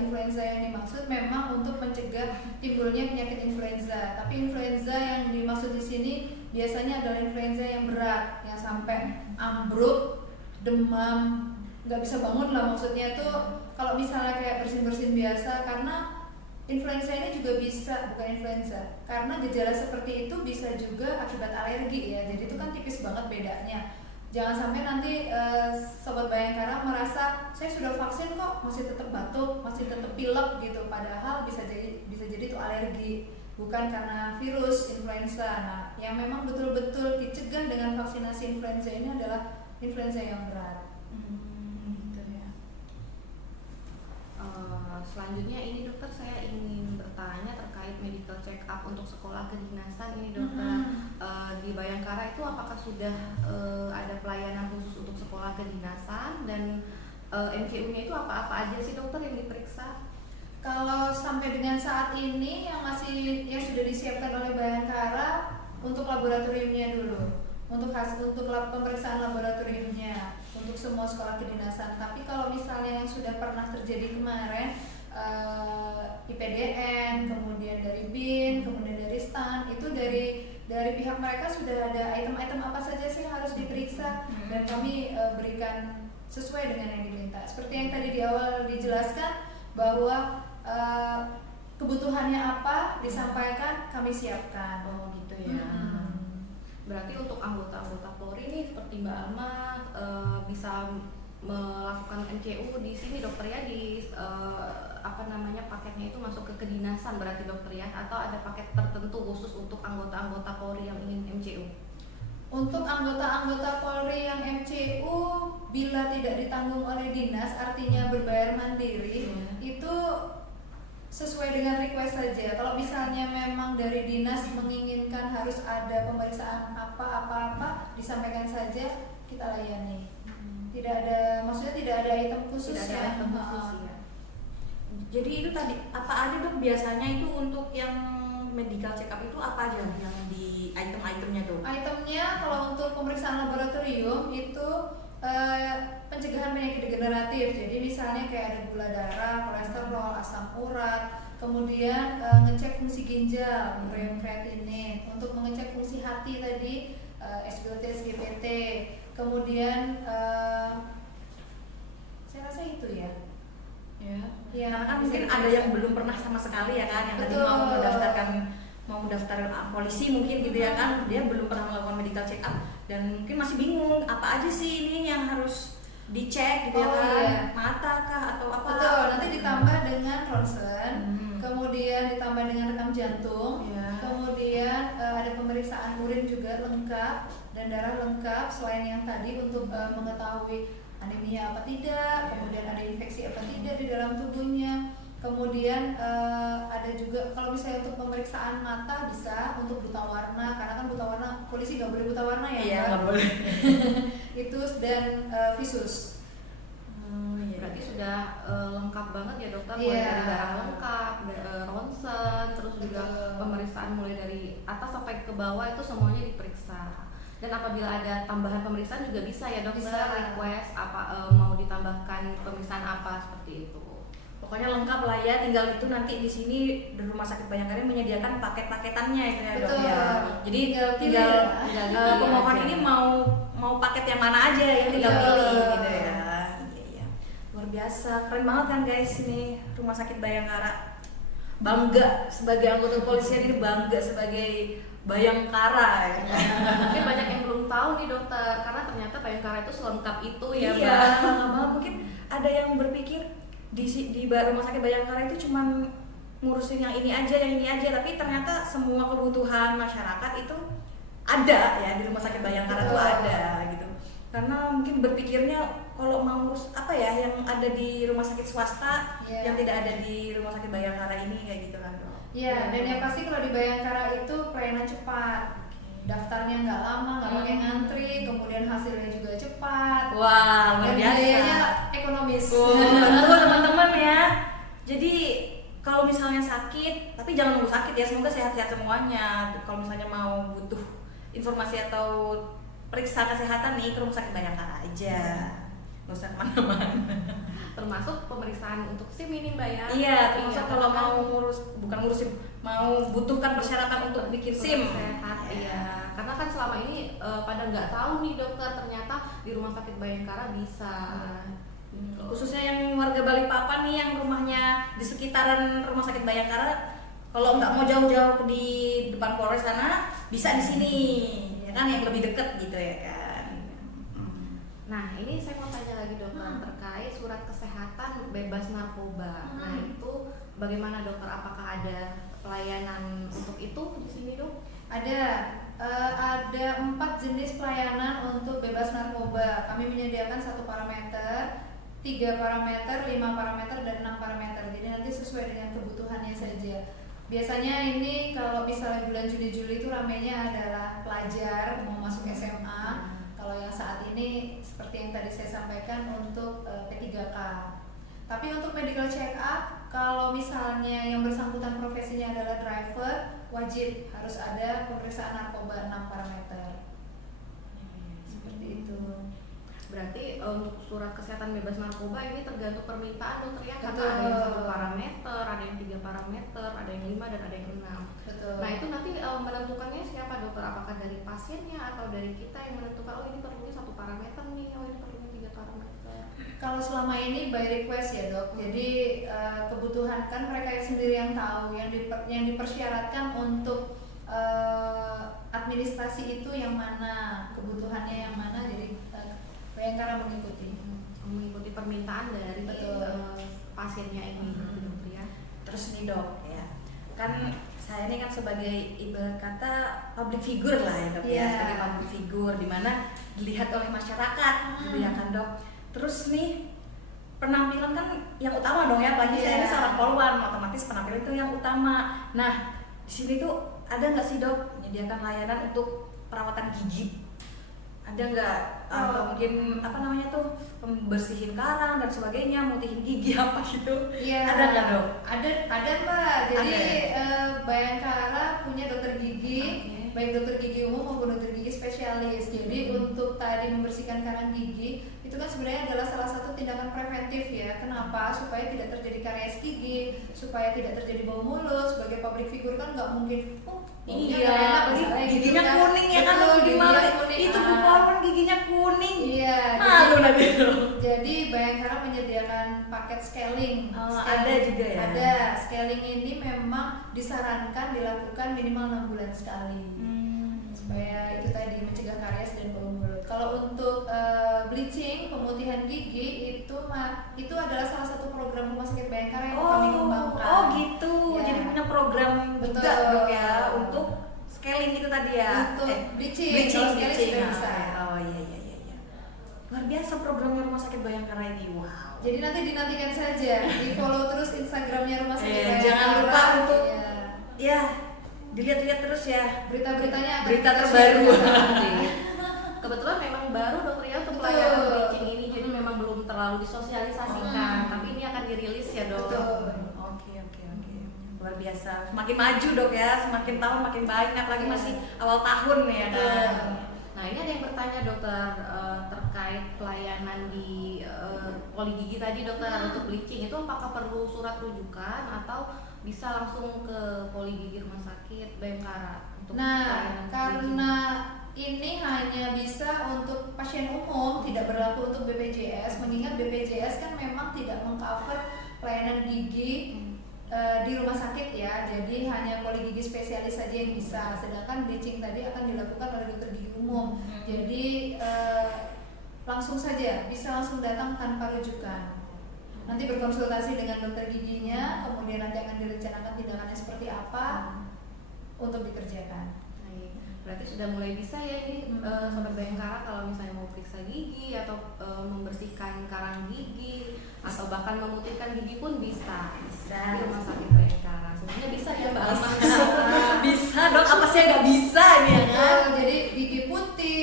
influenza yang dimaksud memang untuk mencegah timbulnya penyakit influenza. Tapi influenza yang dimaksud di sini biasanya adalah influenza yang berat, yang sampai ambruk, demam, nggak bisa bangun lah maksudnya tuh. Kalau misalnya kayak bersin-bersin biasa, karena influenza ini juga bisa, bukan influenza, karena gejala seperti itu bisa juga akibat alergi ya. Jadi itu kan tipis banget bedanya. Jangan sampai nanti sobat Bayangkara merasa saya sudah vaksin kok masih tetap batuk, masih tetap pilek gitu. Padahal bisa jadi itu alergi, bukan karena virus influenza. Nah, yang memang betul-betul dicegah dengan vaksinasi influenza ini adalah influenza yang berat. Gitu ya. Selanjutnya ini dokter saya ingin bertanya terkait medical check up untuk sekolah kedinasan ini dokter. Di Bayangkara itu apakah sudah ada pelayanan khusus untuk sekolah kedinasan dan MCU-nya itu apa-apa aja sih dokter yang diperiksa? Kalau sampai dengan saat ini yang sudah disiapkan oleh Bayangkara untuk laboratoriumnya dulu, untuk pemeriksaan laboratoriumnya untuk semua sekolah kedinasan. Tapi kalau misalnya yang sudah pernah terjadi kemarin IPDN, kemudian dari BIN, kemudian dari STAN, itu dari pihak mereka sudah ada item-item apa saja sih yang harus diperiksa dan kami berikan sesuai dengan yang diminta. Seperti yang tadi di awal dijelaskan bahwa kebutuhannya apa disampaikan, kami siapkan. Oh gitu ya. Berarti untuk anggota-anggota Polri nih seperti Mbak Alma bisa melakukan MCU di sini dokter ya, di paketnya itu masuk ke kedinasan berarti dokter ya, atau ada paket tertentu khusus untuk anggota-anggota Polri yang ingin MCU? Untuk anggota-anggota Polri yang MCU bila tidak ditanggung oleh dinas, artinya berbayar mandiri, itu sesuai dengan request saja. Kalau misalnya memang dari dinas menginginkan harus ada pemeriksaan apa-apa, disampaikan saja, kita layani. Maksudnya tidak ada item khusus. Tidak ada item khusus ya. Jadi itu tadi apa aja dok biasanya itu untuk yang medical check up itu apa aja yang di item-itemnya dok? Itemnya kalau untuk pemeriksaan laboratorium itu pencegahan penyakit degeneratif. Jadi misalnya kayak ada gula darah, kolesterol, asam urat, kemudian ngecek fungsi ginjal, ureum kreatinin. Untuk mengecek fungsi hati tadi SGOT, SGPT. Kemudian saya rasa itu ya. Ya, karena kan mungkin ada yang belum pernah sama sekali ya kan, yang tadi mau mendaftar polisi mungkin gitu ya kan, dia belum pernah melakukan medical check up dan mungkin masih bingung apa aja sih ini yang harus dicek gitu ya kan, iya. mata kah atau apa? Betul, nanti ditambah dengan ronsen, kemudian ditambah dengan rekam jantung, kemudian ada pemeriksaan urin juga lengkap dan darah lengkap selain yang tadi untuk mengetahui anemia apa tidak, kemudian ada infeksi apa tidak di dalam tubuhnya. Kemudian ada juga kalau misalnya untuk pemeriksaan mata bisa untuk buta warna, karena kan buta warna polisi nggak boleh buta warna ya. Iya, nggak boleh. Itu dan visus. berarti sudah lengkap banget ya dokter, mulai Iya. dari darah lengkap, ronsen, terus juga Betul. pemeriksaan mulai dari atas sampai ke bawah itu semuanya diperiksa. Dan apabila ada tambahan pemeriksaan juga bisa ya dokter, Bisa. request apa mau ditambahkan pemeriksaan apa seperti itu. Pokoknya lengkap lah ya, tinggal itu nanti di sini di Rumah Sakit Bayangkara menyediakan paket-paketannya itu ya dok Betul. ya. Jadi Tinggal tinggal pilih. pemohon aja. ini mau paket yang mana aja ya, tinggal Iya. pilih gitu ya. Iya. Luar biasa, keren banget kan guys ini Rumah Sakit Bayangkara. Bangga sebagai anggota kepolisian ini, bangga sebagai Bayangkara ya. Mungkin banyak yang belum tahu nih dokter, karena ternyata Bayangkara itu selengkap itu ya Iya, Mbak. bangga banget. Mungkin ada yang berpikir di Rumah Sakit Bayangkara itu cuman ngurusin yang ini aja, tapi ternyata semua kebutuhan masyarakat itu ada ya di Rumah Sakit Bayangkara itu Betul. ada gitu. Karena mungkin berpikirnya kalau mau ngurus apa ya yang ada di rumah sakit swasta Iya. yang tidak ada di Rumah Sakit Bayangkara ini kayak gitu kan. Dok. Iya, dan yang pasti kalau di Bayangkara itu pelayanan cepat. Daftarnya nggak lama, nggak pakai ngantri, kemudian hasilnya juga cepat. Wah, luar Dan biasa. biayanya ekonomis. Betul teman-teman ya. Jadi kalau misalnya sakit, tapi jangan nunggu sakit ya. Semoga sehat-sehat semuanya. Kalau misalnya mau butuh informasi atau periksa kesehatan nih ke Rumah Sakit Bayangkara aja. Nggak usah kemana-mana. Termasuk pemeriksaan untuk SIM ini Mbak ya. Iya, termasuk Iya, kalau karena mau ngurusin, mau butuhkan persyaratan untuk bikin SIM. sehat, iya. Karena kan selama ini pada nggak tahu nih dokter, ternyata di Rumah Sakit Bayangkara bisa. Gitu. Khususnya yang warga Balikpapan nih yang rumahnya di sekitaran Rumah Sakit Bayangkara, kalau nggak mau jauh-jauh di depan Polres sana, bisa di sini, ya kan, yang lebih dekat gitu ya kan. Nah, ini saya mau tanya lagi dokter terkait surat kesehatan bebas narkoba. Nah, itu bagaimana dokter? Apakah ada pelayanan untuk itu di sini dok? Ada 4 jenis pelayanan untuk bebas narkoba. Kami menyediakan 1 parameter, 3 parameter, 5 parameter, dan 6 parameter. Jadi nanti sesuai dengan kebutuhannya saja. Biasanya ini kalau misalnya bulan Juni-Juli itu ramainya adalah pelajar mau masuk SMA. Kalau yang saat ini seperti yang tadi saya sampaikan untuk P3K. Tapi untuk medical check up, kalau misalnya yang bersangkutan profesinya adalah driver, wajib harus ada pemeriksaan narkoba 6 parameter. Seperti itu. Berarti untuk surat kesehatan bebas narkoba ini tergantung permintaan dokter ya, karena Betul. ada yang 1 parameter, ada yang 3 parameter, ada yang 5 dan ada yang 6. Betul. Nah itu nanti menentukannya siapa dokter? Apakah dari pasiennya atau dari kita yang menentukan, oh ini perlunya 1 parameter nih, oh ini perlunya 3 parameter. Kalau selama ini by request ya dok, jadi kebutuhan kan mereka sendiri yang tahu, yang dipersyaratkan untuk administrasi itu yang mana, kebutuhannya yang mana, jadi Bayangkara mengikuti. Mengikuti permintaan dari Betul. pasiennya ini gitu, dokter ya. Terus nih dok, ya kan saya ini kan sebagai ibarat kata public figure lah ya dok ya, Iya. sebagai public figure di mana dilihat oleh masyarakat, gitu ya kan dok. Terus nih penampilan kan yang utama dong ya, apalagi saya ini Iya. seorang poluan, otomatis penampilan itu yang utama. Nah di sini tuh ada nggak sih dok menyediakan layanan untuk perawatan gigi? Ada nggak atau mungkin apa namanya tuh pembersihin karang dan sebagainya, mutihin gigi apa gitu? Iya. Ada nggak dok? Ada mbak. Jadi Ada. Bayangkara punya dokter gigi, Oke. baik dokter gigi umum maupun dokter gigi spesialis. Jadi untuk tadi membersihkan karang gigi itu kan sebenarnya adalah salah satu tindakan preventif ya. Kenapa? Supaya tidak terjadi karies gigi, supaya tidak terjadi bau mulut. Sebagai public figure kan nggak mungkin. Baunya nggak enak, misalnya gitu giginya kan. kuning ya kan Betul, dok, gimana? giginya kuning. Itu Ah. Bu Polwan giginya kuning. Iya. Malu nanti dok. Jadi Bayangkara menyediakan paket scaling. Oh, Scaling. ada juga ya? Ada. Scaling ini memang disarankan dilakukan minimal 6 bulan sekali. Supaya itu tadi mencegah karies dan bau mulut. Kalau untuk bleaching, pemutihan gigi itu adalah salah satu program Rumah Sakit Bayangkara yang kami kembangkan. Oh gitu. Ya. Jadi punya program juga Betul. dok ya untuk scaling itu tadi ya. Untuk bleaching, kalau scaling sudah ah. bisa. Oh iya. Luar biasa programnya Rumah Sakit Bayangkara ini. Wow. Jadi nanti dinantikan saja, di follow terus Instagramnya Rumah Sakit Bayangkara. Jangan lupa untuk Iya. ya dilihat-lihat terus ya. Berita-beritanya akan Berita kita terbaru. share. Kebetulan memang baru dokter ya untuk Betul. pelayanan bleaching ini, jadi memang belum terlalu disosialisasikan, tapi ini akan dirilis ya dok. Betul. Oke. Luar biasa. Semakin maju dok ya, semakin tahun makin baik, apalagi masih awal tahun nih ya kan. Nah ini ada yang bertanya dokter terkait pelayanan di poli gigi tadi dokter untuk bleaching itu apakah perlu surat rujukan atau bisa langsung ke poli gigi rumah sakit Bayangkara untuk Nah, pelayanan karena ini hanya bisa untuk pasien umum, tidak berlaku untuk BPJS, mengingat BPJS kan memang tidak mengcover pelayanan gigi di rumah sakit ya, jadi hanya poli gigi spesialis saja yang bisa, sedangkan bleaching tadi akan dilakukan oleh dokter gigi umum. Jadi langsung saja, bisa langsung datang tanpa rujukan. Nanti berkonsultasi dengan dokter giginya, kemudian nanti akan direncanakan tindakannya seperti apa untuk dikerjakan. Baik, berarti sudah mulai bisa ya ini sobat Bayangkara kalau misalnya mau periksa gigi atau membersihkan karang gigi atau bahkan memutihkan gigi pun bisa di rumah sakit Bayangkara. Sebenarnya bisa ya Mbak Alma. Bisa dok, apa sih yang nggak bisa nih ya kan? Jadi gigi putih,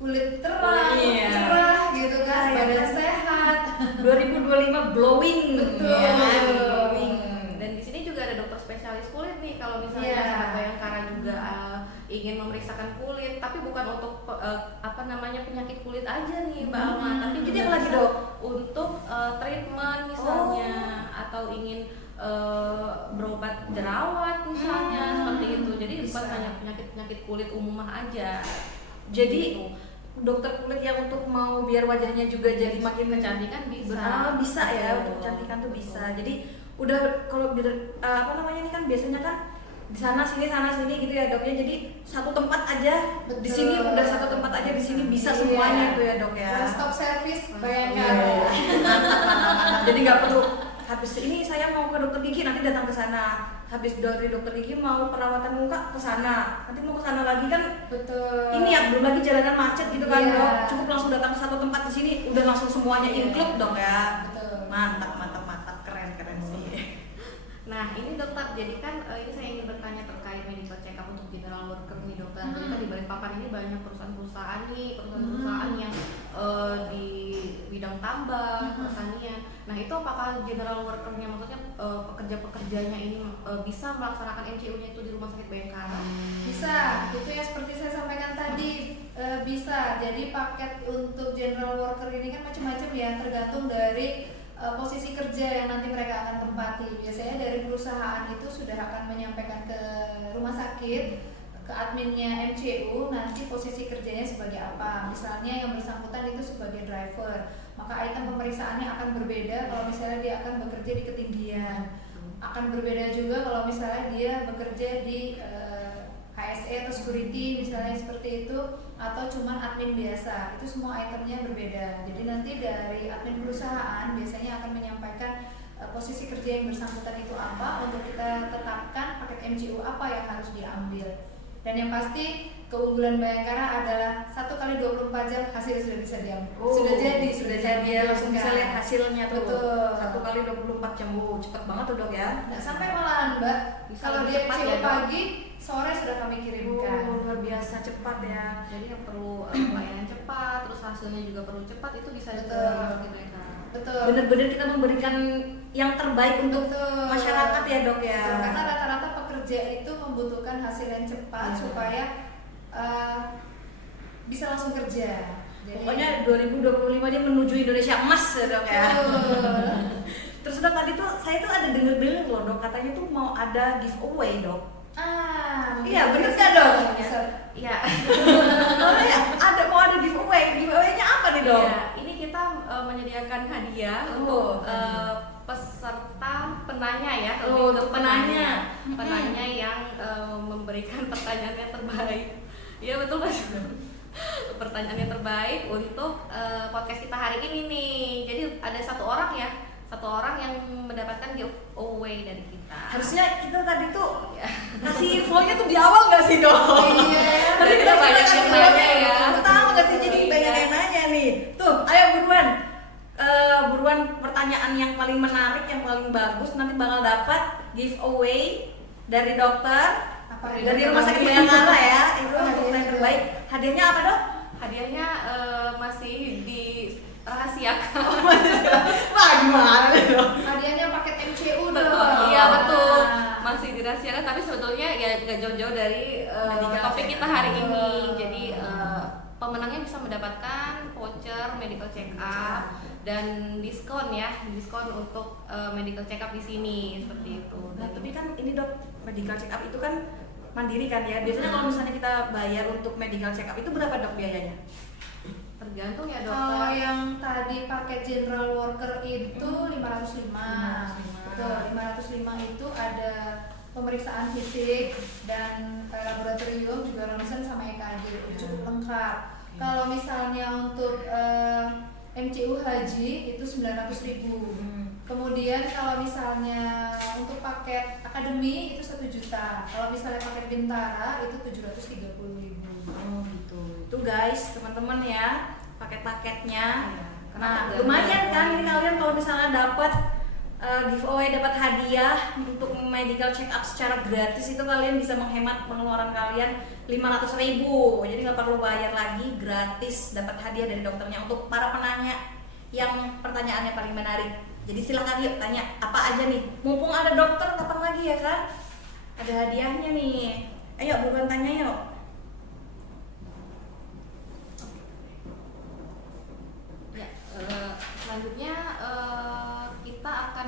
kulit terang, Iya. cerah gitu kan, Iya, badan iya. sehat. 2025 glowing. Betul. Ya kan? Glowing. Dan di sini juga ada dokter spesialis kulit nih kalau misalnya Iya. sobat Bayangkara juga ingin memeriksakan kulit, tapi bukan untuk penyakit kulit aja nih Mbak Alma, tapi Jadi juga apa lagi, bisa Dok? untuk treatment misalnya atau ingin berobat jerawat misalnya seperti itu. Jadi bukan Bisa. hanya penyakit kulit umum aja. Jadi Gitu. dokter kulit yang untuk mau biar wajahnya juga jadi makin kecantikan bisa. bisa ya, untuk kecantikan tuh bisa. Jadi udah kalau ini kan biasanya kan di sana sini gitu ya doknya, jadi satu tempat aja. Betul. Di sini udah satu tempat aja, di sini bisa Iya. semuanya tuh ya dok ya. One stop service Iya. Bayangkara. Jadi nggak perlu habis ini saya mau ke dokter gigi nanti datang ke sana, habis dari dokter gigi mau perawatan muka ke sana, nanti mau ke sana lagi kan. Betul. Ini ya belum lagi jalanan macet gitu kan Iya. dok, cukup langsung datang ke satu tempat di sini udah langsung semuanya include dok ya. Betul. Mantap keren sih. Nah ini dokter, jadi kan ini saya ingin bertanya terkait medical check up untuk general worker nih dokter. Jadi kan di Balikpapan ini banyak perusahaan-perusahaan yang di bidang tambang, pertanian. Nah itu apakah general workernya, maksudnya pekerja-pekerjanya ini bisa melaksanakan MCU-nya itu di rumah sakit Bayangkara? Bisa, itu ya seperti saya sampaikan tadi, bisa. Jadi paket untuk general worker ini kan macam-macam ya, tergantung dari posisi kerja yang nanti mereka akan tempati. Biasanya dari perusahaan itu sudah akan menyampaikan ke rumah sakit, ke adminnya MCU, nanti posisi kerjanya sebagai apa. Misalnya yang bersangkutan itu sebagai driver, maka item pemeriksaannya akan berbeda kalau misalnya dia akan bekerja di ketinggian. Akan berbeda juga kalau misalnya dia bekerja di HSE atau security misalnya seperti itu, atau cuman admin biasa. Itu semua itemnya berbeda. Jadi nanti dari admin perusahaan biasanya akan menyampaikan posisi kerja yang bersangkutan itu apa, untuk kita tetapkan paket MCU apa yang harus diambil. Dan yang pasti keunggulan Bayangkara adalah 1x24 jam hasil sudah bisa diambil. Sudah jadi ya, langsung bisa lihat hasilnya tuh. Betul. 1x24 jam, cepet banget tuh dok ya. Nggak sampai malahan Mbak, Bisa kalau lebih dia cepat MCU ya, Dok? pagi, sore sudah kami kirimkan. Luar biasa cepat ya. Jadi yang perlu pelayanan cepat, terus hasilnya juga perlu cepat, itu bisa ke Betul. rumah sakit Bayangkara. Betul. Bener-bener kita memberikan yang terbaik untuk Betul. masyarakat ya dok ya. Betul, karena rata-rata pekerja itu membutuhkan hasil yang cepat Iya. supaya bisa langsung kerja. Jadi, Pokoknya 2025 dia menuju Indonesia emas ya dok ya. betul. Terus dok tadi tuh saya tuh ada denger loh dok, katanya tuh mau ada giveaway dok. Iya, bener nggak, Dok? Bisa. Iya. Oh ya, mau ada giveaway-nya apa nih dok? Iya, ini kita menyediakan hadiah untuk peserta penanya ya, Oh, lebih ke untuk penanya. penanya yang memberikan pertanyaan yang terbaik. Iya betul Mas. Pertanyaan yang terbaik untuk podcast kita hari ini nih. Jadi ada satu orang yang mendapatkan giveaway dari kita. Harusnya kita tadi tuh Ya. kasih infonya tuh di awal nggak sih dok? Iya. Tadi Kita banyak kasih yang infonya nanya ya. Pertama nggak sih, jadi Iya. banyak yang nanya nih. Tuh, ayo buruan. Buruan pertanyaan yang paling menarik, yang paling bagus nanti bakal dapat giveaway dari dokter, Apa dari Rumah Sakit Bayangkara ya. Itu untuk yang terbaik. Hadiahnya apa dok? Hadiahnya masih dirahasiakan. Wah, gimana dong? Hadiahnya paket MCU dong. Iya betul, masih dirahasiakan, tapi sebetulnya ya nggak jauh-jauh dari Medical topik check kita up. hari ini. Jadi pemenangnya bisa mendapatkan voucher medical check up dan diskon untuk medical check up di sini seperti itu. Nah, tapi kan ini Dok, medical check up itu kan mandiri kan ya. Biasanya kalau misalnya kita bayar untuk medical check up itu berapa Dok biayanya? Tergantung ya Kalau dokter. yang tadi paket general worker itu 505. 505. Betul, 505 itu ada pemeriksaan fisik dan laboratorium juga ronsen sama EKG, cukup lengkap. Kalau misalnya untuk MCU haji itu 900.000. Kemudian kalau misalnya untuk paket akademi itu 1 juta. Kalau misalnya paket bintara itu 730.000. Oh gitu. Itu guys, teman-teman ya, paket-paketnya. Iya. Nah, Kenapa lumayan ganti? kan ini kalian kalau misalnya dapat giveaway, dapat hadiah untuk medical check up secara gratis, itu kalian bisa menghemat pengeluaran kalian 500.000. Jadi nggak perlu bayar lagi, gratis dapat hadiah dari dokternya. Untuk para penanya yang pertanyaannya paling menarik, jadi silahkan yuk tanya apa aja nih. Mumpung ada dokter, kapan lagi ya kan? Ada hadiahnya nih. Ayo buruan tanya yuk. Ya, selanjutnya kita akan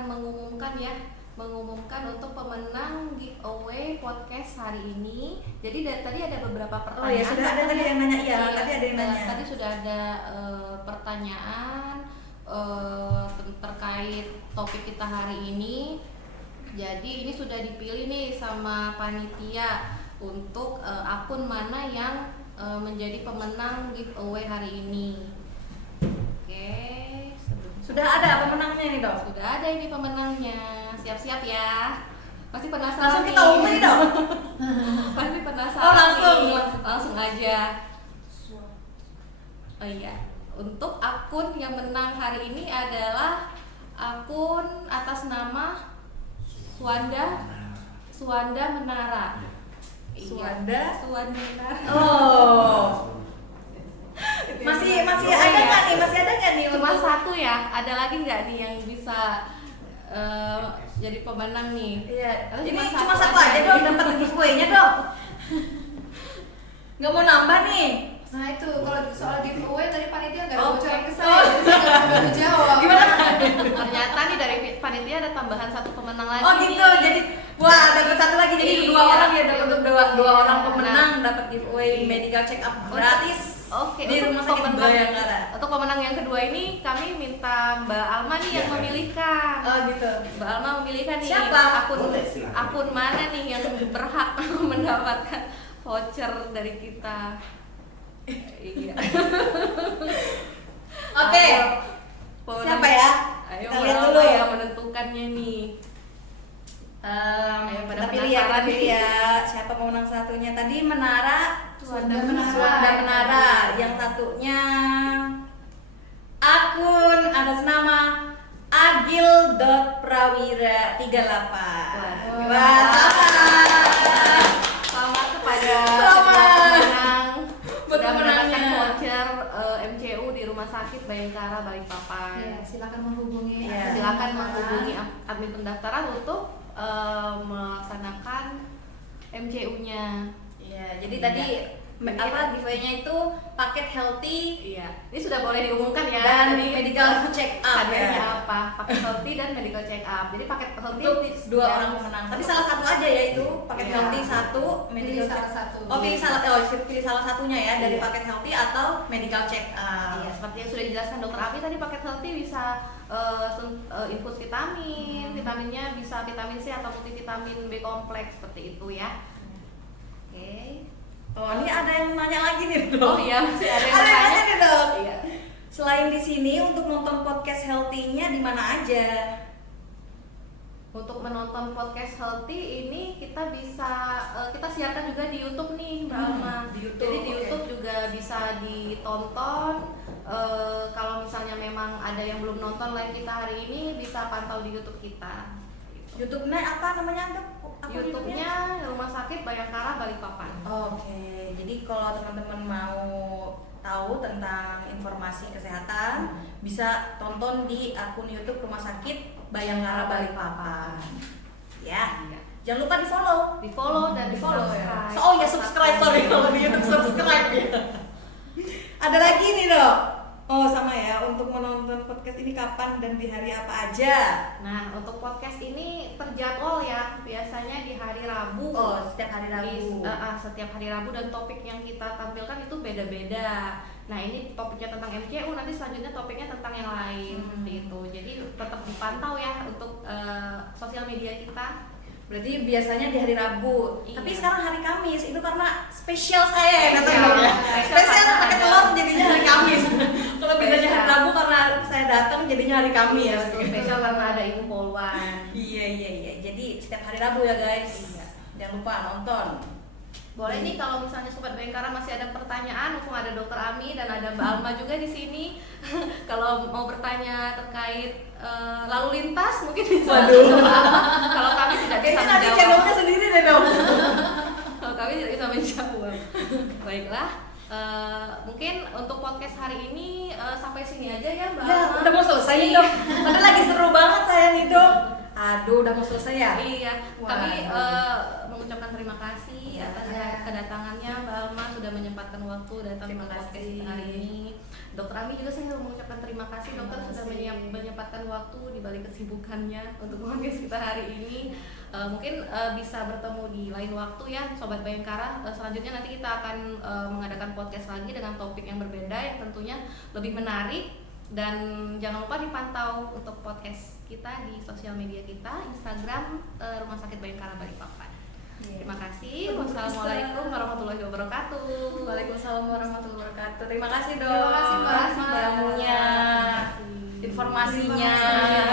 mengumumkan untuk pemenang giveaway podcast hari ini. Jadi dari tadi ada beberapa pertanyaan. Oh ya, sudah ada tadi yang nanya. Iya, tadi ada yang nanya. Tadi sudah ada pertanyaan terkait topik kita hari ini. Jadi ini sudah dipilih nih sama panitia untuk akun mana yang menjadi pemenang giveaway hari ini. Oke. Sudah ada pemenangnya nih Dok? Sudah ada ini pemenangnya. Siap-siap ya. Pasti penasaran. Langsung kita nih. umumin Dok? Pasti penasaran. Oh, langsung. nih. Langsung aja. Oh iya. Untuk akun yang menang hari ini adalah akun atas nama Suwanda Menara. Iya. Suwanda Menara. Oh. Masih ada nggak nih? Masih ada nggak nih? Cuma untuk- satu ya. Ada lagi nggak nih yang bisa jadi pemenang nih? Iya. Terus Ini cuma satu aja Dok dapat giveaway-nya Dok. Nggak mau nambah nih? Nah itu kalau soal giveaway tadi panitia nggak ada Oke. bocoran ke saya, jadi saya nggak bisa dijawab. Gimana? Ternyata nih dari panitia ada tambahan satu pemenang lagi. Oh gitu. nih. Jadi wah dapat satu lagi. Jadi Iya. dua orang ya Dok, untuk dua orang Nah. pemenang dapat giveaway medical check up gratis. Oke, Di untuk rumah sakit pemenang- Bayangkara. Untuk pemenang yang kedua ini kami minta Mbak Alma nih yang memilihkan. Oh gitu. Mbak Alma memilihkan nih Siapa? akun Boleh, silakan. akun mana nih yang berhak mendapatkan voucher dari kita. Iya. Oke. Ayo, pemenang- Siapa ya? Ayo Kita Mbak lihat Alma dulu ya. yang menentukannya nih. Ayo, pada Kita pilih ya, penasaran kita pilih nih. ya. Siapa pemenang satunya? Tadi Menara, Suwanda Menara. Suwanda Menara. Yang satunya akun atas nama agil.prawira38. Wah, selamat. Selamat kepada Selamat. kedua pemenang Buat sudah mendapatkan pemenangnya. voucher MCU di Rumah Sakit Bayangkara Balikpapan. Iya, silakan menghubungi. Iya. Silakan menghubungi admin pendaftaran untuk melaksanakan MCU-nya. Iya, jadi tadi apa giveaway-nya itu paket healthy Iya, ini sudah boleh diumumkan ya. dan Jadi, medical check up hadiahnya ya. apa? Paket healthy dan medical check up. Jadi paket healthy Untuk dua dan- orang pemenang. Tapi salah satu aja ya itu paket Iya. healthy satu, medical Pilih check salah satu. Oh, pilih salah satunya ya dari Iya. paket healthy atau medical check up. Iya, seperti yang sudah dijelaskan Dokter Abi tadi, paket healthy bisa infus vitamin, vitaminnya bisa vitamin C atau multivitamin B kompleks seperti itu ya. Oke. Oh, ini ada yang nanya lagi nih, Dok. Oh iya, masih ada yang Ada yang bertanya. nanya nih, Dok. Iya. Selain di sini untuk nonton podcast healthy-nya di mana aja? Untuk menonton podcast healthy ini kita bisa kita siarkan juga di YouTube nih, Mbak Alma. Di YouTube, Jadi di oke. YouTube juga bisa ditonton. Kalau misalnya memang ada yang belum nonton live kita hari ini, bisa pantau di YouTube kita. YouTube-nya apa namanya, Dok? Apa YouTube-nya Rumah Sakit Bayangkara Balikpapan. Oke, jadi kalau teman-teman mau tahu tentang informasi kesehatan, bisa tonton di akun YouTube Rumah Sakit Bayangkara Balikpapan. Ya. Jangan lupa di follow dan di follow ya. subscribe. Oh ya, subscribe, sorry kalau di YouTube subscribe ya. Ada lagi nih dok. Oh sama ya, untuk menonton podcast ini kapan dan di hari apa aja? Nah, untuk podcast ini terjadwal ya, biasanya di hari Rabu. Oh, setiap hari Rabu. Setiap hari Rabu, dan topik yang kita tampilkan itu beda-beda. Nah, ini topiknya tentang MCU, nanti selanjutnya topiknya tentang yang lain, gitu. Jadi tetap dipantau ya untuk sosial media kita. Berarti biasanya di hari Rabu. Iya. Tapi sekarang hari Kamis, itu karena spesial saya ya Spesial. katanya. Spesial Karena pakai ada- telur jadinya hari Kamis. Kalau biasanya hari Spesial. Rabu karena saya datang jadinya hari Kamis. Spesial karena ada Ibu Polwan. Iya. Jadi setiap hari Rabu ya guys. Iya. Jangan lupa nonton. Boleh nih kalau misalnya Sobat Bayangkara masih ada pertanyaan, mumpung ada Dokter Ami dan ada Mbak Alma juga di sini. Kalau mau bertanya terkait lalu lintas mungkin bisa. Waduh. langsung ke Alma. Kalau kami tidak bisa Kayaknya nanti menjawab. channelnya sendiri deh dong. Kalau kami tidak bisa menjawab. Baiklah. Mungkin untuk podcast hari ini sampai sini aja ya Mbak Ya, Alma. udah mau selesai nih dok. Padahal lagi seru banget saya nih dok. Aduh, udah mau selesai ya? Iya, Wah. kami mengucapkan terima kasih atas kedatangannya Mbak Alma, sudah menyempatkan waktu datang ke Terima podcast kasih. hari ini. Dokter Ami juga saya mengucapkan terima kasih Terima dokter sudah kasih. menyempatkan waktu di balik kesibukannya untuk podcast kita hari ini. Mungkin bisa bertemu di lain waktu ya Sobat Bayangkara. Selanjutnya nanti kita akan mengadakan podcast lagi dengan topik yang berbeda yang tentunya lebih menarik. Dan jangan lupa dipantau untuk podcast kita di sosial media kita, Instagram Rumah Sakit Bayangkara Balikpapan. Terima kasih. Wassalamualaikum warahmatullahi wabarakatuh. Waalaikumsalam warahmatullahi wabarakatuh. Terima kasih dok. Terima kasih, Mbak Terima kasih Asma. ilmunya, Terima kasih. informasinya. Terima kasih.